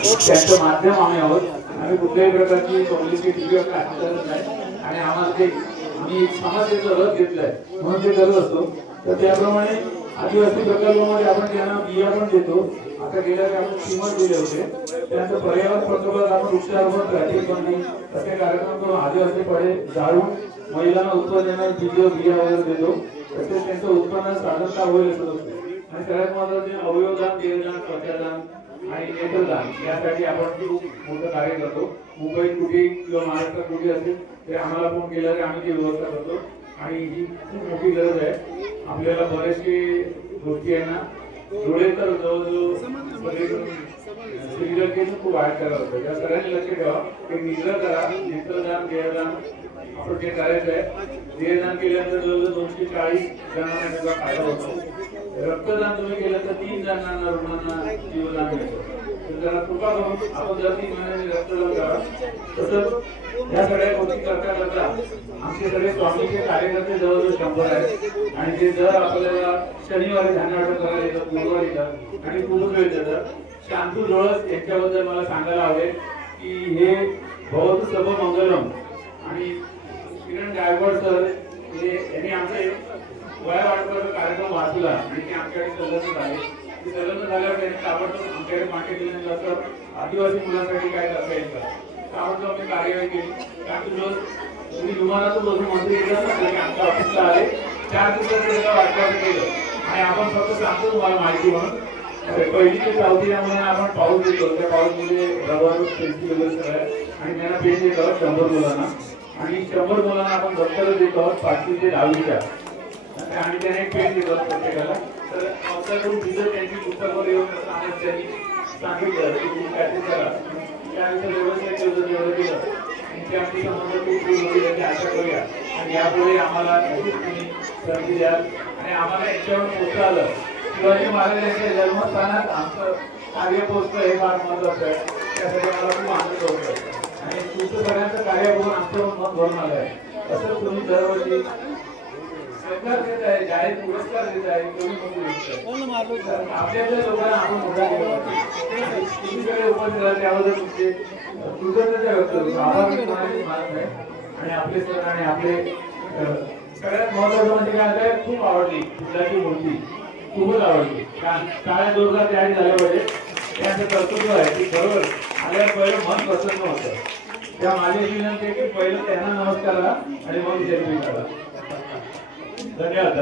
त्यांचं माध्यम आम्ही आहोत. आम्ही कुठल्याही प्रकारची पब्लिसिटी किंवा काय करत नाही आणि आम्हाला ते आम्ही समाजाचा रस घेतलाय म्हणून ते करत असतो. तर त्याप्रमाणे आदिवासी प्रकल्पामध्ये आपण त्यांना बिया पण देतो. आता गेल्या वेळी आपण सिमंट दिले होते. त्यानंतर पर्यावरण प्रकल्पात आपण वृक्षारोपण ट्रॅफिक बंदी असे कार्यक्रम करून आदिवासी पडे जाळून महिलांना उत्पादनांना बिया वगैरे देतो. तसेच त्यांचं उत्पन्न साधनता होईल असं होतं. आणि सगळ्यात महत्त्वाचे अवयवदान, देहदान, त्वचादान आणि नेत्रदान यासाठी आपण खूप मोठं कार्य करतो. मुंबईत कुठे किंवा महाराष्ट्रात कुठे असेल ते आम्हाला फोन केला की आम्ही ती व्यवस्था करतो. आणि ही खूप मोठी गरज आहे. आपल्याला बरेचसे गोष्टी आहे ना, डोळे तर जवळजवळ खूप वाईट करावं होतं. या सगळ्यांनी लक्ष ठेवा की निग्रह करा. नेत्रदान, देहदान आपण जे करायचं आहे. देहदान केल्यानंतर जवळजवळ 240 जणांना त्याचा फायदा होतो. रक्तदान तुम्ही केलं तर 3 जणांना रुग्णांना जीवदान मिळतं. जरा कृपा करून आपण जर 3 महिन्यांनी रक्तदान करा. तसंच या सगळ्या गोष्टी करता करता आमचे सगळे स्वामीचे कार्यकर्ते जवळजवळ 100 आहेत आणि ते जर आपल्याला शनिवारी ध्यानवाटप करायला येतात, गुरुवारी येतात आणि खूप वेळ देतात. शांतू जोळस यांच्याबद्दल मला सांगायला हवे की हे भवतु सब मंगलम आणि किरण गायकवाड सर यांनी आमचे वया वाटपाचा कार्यक्रम वाचला आणि ते आमच्याकडे संलग्न झाले. ते संलग्न झाल्यावर त्यांनी ताबडतोब आमच्याकडे मागे दिल्यानंतर आदिवासी मुलांसाठी काय करता येईल का ताबडतोब आम्ही कार्यवाही केली. तुम्ही विमानातून बसून मंत्री आमच्या ऑफिसला आले. 4 दिवसात वाटपाचं केलं आणि आपण फक्त सांगतो तुम्हाला माहिती म्हणून. पहिली ते 4थी यामध्ये आपण पाऊस देतो. त्या पाऊसमध्ये रबर पेन्सिल वगैरे सगळं आणि त्यांना पेन देतो 100 मुलांना आणि 100 मुलांना आपण दप्तर देतो आहोत 5वी ते 10वीच्या आणि त्याने एक पेन देतो प्रत्येकाला. तर आमच्याकडून तिथं त्यांची पुस्तकावर येऊन त्यांनी सांगितलं की तुम्ही काय ते करा. त्यानंतर व्यवस्थित एवढं केलं आणि आमची संबंध खूप दूर याची आशा करूया आणि यापुढे आम्हाला तुम्ही संधी द्याल आणि आम्हाला याच्यावर पोचता आलं. शिवाजी महाराज यांच्या जन्मस्थानात आमचं कार्य पोचतं हे फार महत्वाचं आहे. त्यासाठी मला खूप आनंद होतो आणि तुमचं सगळ्यांचं कार्य बघून आमचं मत भरून आलं आहे. असं तुम्ही दरवर्षी सरकार देत आहे, जाहीर पुरस्कार देत आहे, आपल्याच्या लोकांना आपण मोठा केला तुम्हीकडे उपस्थित राहा त्याबद्दल तुमचे कृतज्ञता व्यक्त करतो. आभार मानत आहे आणि आपले सर आणि आपले सगळ्यात महत्वाचं म्हणजे काय खूप आवडली फुलाची मूर्ती खूपच आवडली. काळ्या जोरदार तयारी झाल्या पाहिजे. त्यांचं कर्तृत्व आहे की बरोबर आल्यावर पहिलं मन प्रसन्न होतं. त्या माझी विनंती आहे की पहिलं त्यांना नमस्कार करा आणि मग जय करा. धन्यवाद.